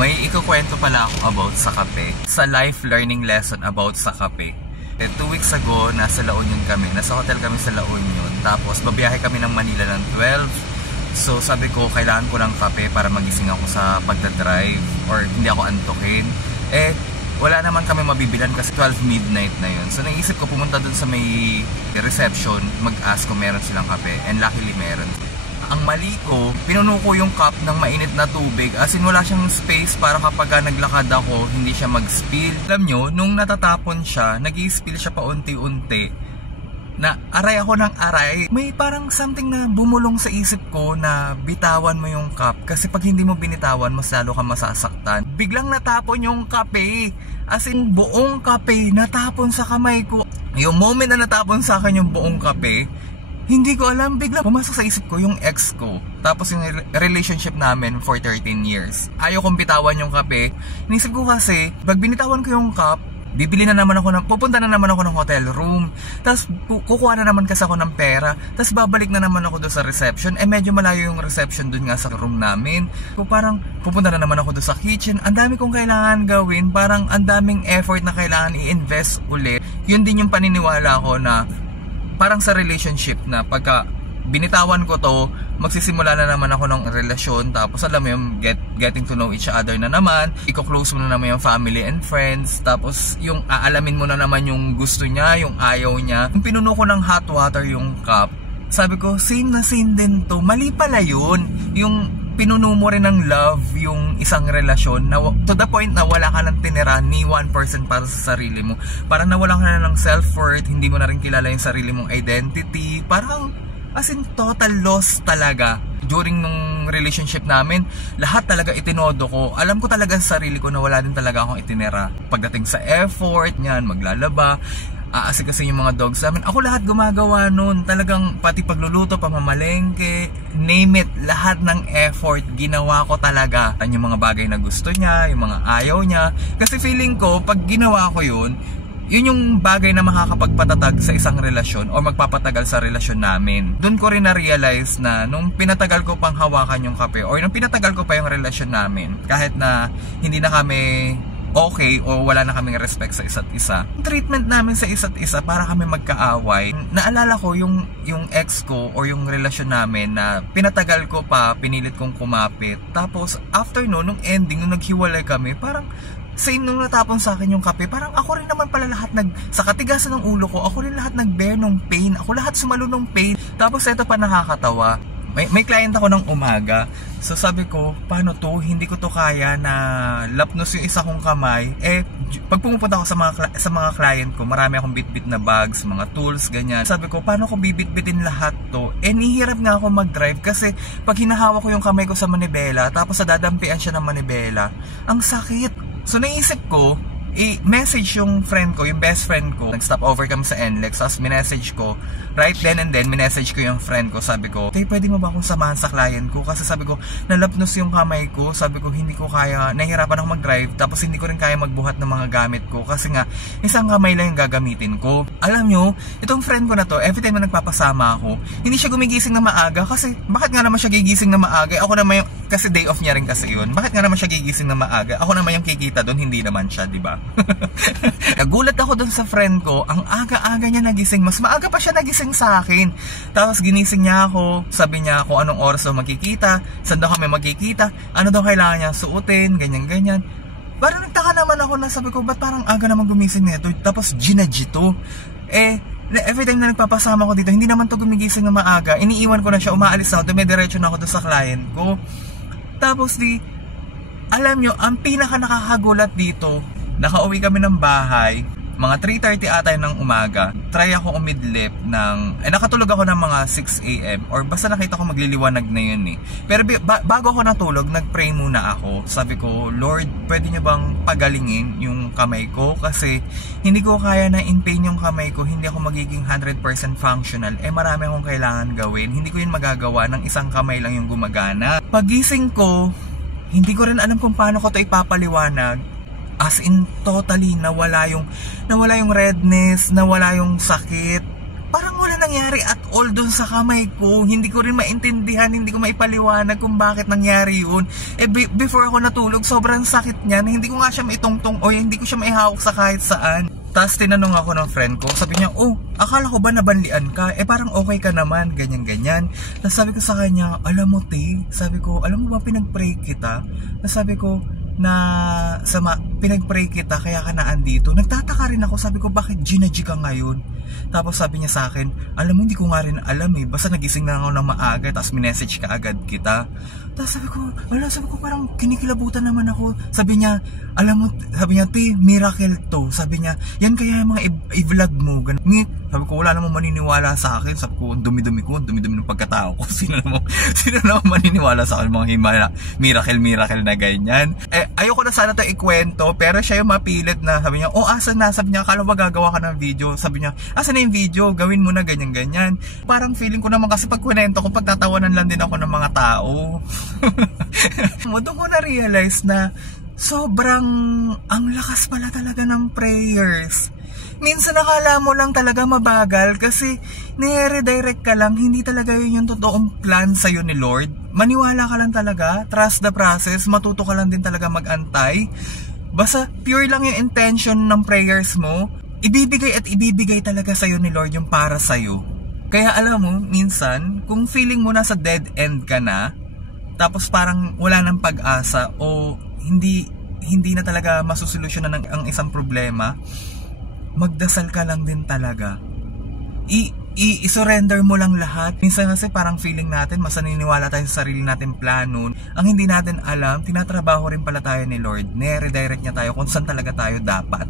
May ikukwento pala ako about sa kape. Sa life learning lesson about sa kape. 2 weeks ago, nasa La Union kami. Nasa hotel kami sa La Union. Tapos, babiyahe kami ng Manila ng 12. So, sabi ko, kailangan ko ng kape para magising ako sa pagdadrive or hindi ako antukin. Wala naman kami mabibilan kasi 12 midnight na yun. So, naisip ko pumunta dun sa may reception, mag-ask kung meron silang kape. And luckily, meron. Ang mali ko, pinuno ko yung cup ng mainit na tubig. As in, wala siyang space para kapag naglakad ako, hindi siya mag-spill. Alam nyo, nung natatapon siya, nag-i-spill siya pa unti-unti. Na aray ako ng aray. May parang something na bumulong sa isip ko na bitawan mo yung cup. Kasi pag hindi mo binitawan, mas lalo ka masasaktan. Biglang natapon yung kape. As in, buong kape natapon sa kamay ko. Yung moment na natapon sa akin yung buong kape, hindi ko alam, bigla pumasok sa isip ko yung ex ko. Tapos yung relationship namin for 13 years. Ayaw kong bitawan yung kape. Inisip ko kasi, pag binitawan ko yung cup, pupunta na naman ako ng hotel room. Tapos kukuha na naman kasi ako ng pera. Tapos babalik na naman ako doon sa reception. Medyo malayo yung reception doon nga sa room namin. So parang pupunta na naman ako doon sa kitchen. Ang dami kong kailangan gawin. Parang ang daming effort na kailangan i-invest ulit. Yun din yung paniniwala ko na parang sa relationship na pagka binitawan ko to, magsisimula na naman ako ng relasyon. Tapos alam mo yung getting to know each other na naman. Iko-close mo na naman yung family and friends. Tapos yung aalamin mo na naman yung gusto niya, yung ayaw niya. Yung pinuno ko ng hot water yung cup, sabi ko, same na same din to. Mali pala yun. Yung pinuno mo rin ng love yung isang relasyon na, to the point na wala ka nang tinira ni 1% para sa sarili mo. Parang nawala ka na ng self-worth, hindi mo na rin kilala yung sarili mong identity. Parang as in total loss talaga. During nung relationship namin, lahat talaga itinodo ko. Alam ko talaga sa sarili ko na wala din talaga akong itinira. Pagdating sa effort, yan, maglalaba, aasikasin yung mga dogs namin. Ako lahat gumagawa nun. Talagang pati pagluluto, pamamalengke, name it, lahat ng effort ginawa ko talaga. Yung mga bagay na gusto niya, yung mga ayaw niya. Kasi feeling ko, pag ginawa ko yun yung bagay na makakapagpatatag sa isang relasyon o magpapatagal sa relasyon namin. Doon ko rin na-realize na nung pinatagal ko pang hawakan yung kape or nung pinatagal ko pa yung relasyon namin, kahit na hindi na kami okay o wala na kaming respect sa isa't isa, treatment namin sa isa't isa para kami magkaaway. Naalala ko yung ex ko or yung relasyon namin na pinatagal ko pa, pinilit kong kumapit. Tapos after nung ending, nung naghiwalay kami, parang same nung natapon sa akin yung kape, parang ako rin naman pala lahat sa katigasan ng ulo ko, ako rin lahat nag-bear ng pain, ako lahat sumalo ng pain. Tapos ito pa nakakatawa, may client ako ng umaga. So sabi ko, paano to? Hindi ko to kaya na lapnos yung isa kong kamay. Pag pumupunta ako sa mga client ko, marami akong bit-bit na bags, mga tools, ganyan. Sabi ko, paano ko bibit-bitin lahat to? Nihirap nga ako mag-drive kasi pag hinahawa ko yung kamay ko sa manibela, tapos dadampian siya ng manibela, ang sakit. So naisip ko, i-message yung friend ko, yung best friend ko. Nag-stop over kami sa NLEX, tapos minessage ko, right then and then, minessage ko yung friend ko. Sabi ko, hey, pwede mo ba akong samahan sa client ko? Kasi sabi ko, nalapnos yung kamay ko. Sabi ko, hindi ko kaya, nahihirapan ako mag-drive. Tapos hindi ko rin kaya magbuhat ng mga gamit ko. Kasi nga, isang kamay lang yung gagamitin ko. Alam nyo, itong friend ko na to, every time na nagpapasama ako, hindi siya gumigising na maaga. Kasi, bakit nga naman siya gigising na maaga? Ako naman yung, kasi day off niya rin kasi yun. Bakit nga naman siya gigising na maaga? Ako naman yung kikita doon, hindi naman siya, di ba? Nagulat ako dun sa friend ko, ang aga-aga niya nagising, mas maaga pa siya nagising sa akin. Tapos ginising niya ako, sabi niya kung anong oras daw magkikita, saan daw kami magkikita, ano daw kailangan niya suotin, ganyan-ganyan. Parang nagtaka naman ako na sabi ko, ba't parang aga naman gumising nito? Tapos ginagito. Every time na nagpapasama ko dito, hindi naman to gumigising na maaga. Iniiwan ko na siya, umaalis na ako, dumidiretso na ako doon sa client ko. Tapos alam nyo, ang pinaka nakakagulat dito, nakauwi kami ng bahay, mga 3:30 ata ng umaga. Try ako umidlip ng, nakatulog ako ng mga 6 AM or basta nakita ko magliliwanag na yun eh. Pero bago ako natulog, nagpray muna ako. Sabi ko, Lord, pwede niyo bang pagalingin yung kamay ko? Kasi hindi ko kaya na in pain yung kamay ko, hindi ako magiging 100% functional. Marami akong kailangan gawin. Hindi ko yun magagawa ng isang kamay lang yung gumagana. Pagising ko, hindi ko rin alam kung paano ko ito ipapaliwanag. As in, totally nawala yung redness, nawala yung sakit. Parang wala nangyari at all dun sa kamay ko. Hindi ko rin maintindihan, hindi ko maipaliwanag kung bakit nangyari yun. Before ako natulog, sobrang sakit niya na hindi ko nga siya maitungtong o hindi ko siya maihawak sa kahit saan. Tapos tinanong ako ng friend ko, sabi niya, oh, akala ko ba nabanlian ka? Parang okay ka naman, ganyan-ganyan. Tapos sabi ko sa kanya, alam mo te, sabi ko, alam mo ba pinag-pray kita? Tapos sabi ko, pinag-pray kita kaya ka na andito. Nagtataka rin ako, sabi ko, bakit ginaji ka ngayon? Tapos sabi niya sa akin, alam mo, hindi ko nga rin alam basta nagising na ako ng maaga, tapos minessage ka agad kita. Tapos sabi ko, parang kinikilabutan naman ako. Sabi niya, alam mo, sabi niya, te, miracle to. Sabi niya, yan kaya yung mga i-vlog mo. Sabi ko, wala namang maniniwala sa akin. Sabi ko, ang dumi-dumi ng pagkatao ko. Sino naman maniniwala sa akin, mga miracle na ganyan. Ayoko na sana to ikwento, pero siya yung mapilit na, sabi niya, oh, asan na? Sabi niya, akala ba gagawa ka ng video? Sabi niya, asan na yung video? Gawin mo na ganyan-ganyan. Parang feeling ko naman kasi pag kwento ko, pagtatawanan lang din ako ng mga tao. Doon ko na-realize na sobrang ang lakas pala talaga ng prayers. Minsan nakala mo lang talaga mabagal kasi nire-redirect ka lang, hindi talaga yun yung totoong plan sa'yo ni Lord. Maniwala ka lang talaga, trust the process, matuto ka lang din talaga mag-antay. Basta pure lang yung intention ng prayers mo, ibibigay at ibibigay talaga sa'yo ni Lord yung para sa'yo. Kaya alam mo, minsan, kung feeling mo nasa dead end ka na, tapos parang wala ng pag-asa o hindi na talaga masusolusyonan ang isang problema, magdasal ka lang din talaga. I-surrender mo lang lahat. Minsan kasi parang feeling natin, mas naniniwala tayo sa sarili natin plano. Ang hindi natin alam, tinatrabaho rin pala tayo ni Lord. Nire-redirect niya tayo kung saan talaga tayo dapat.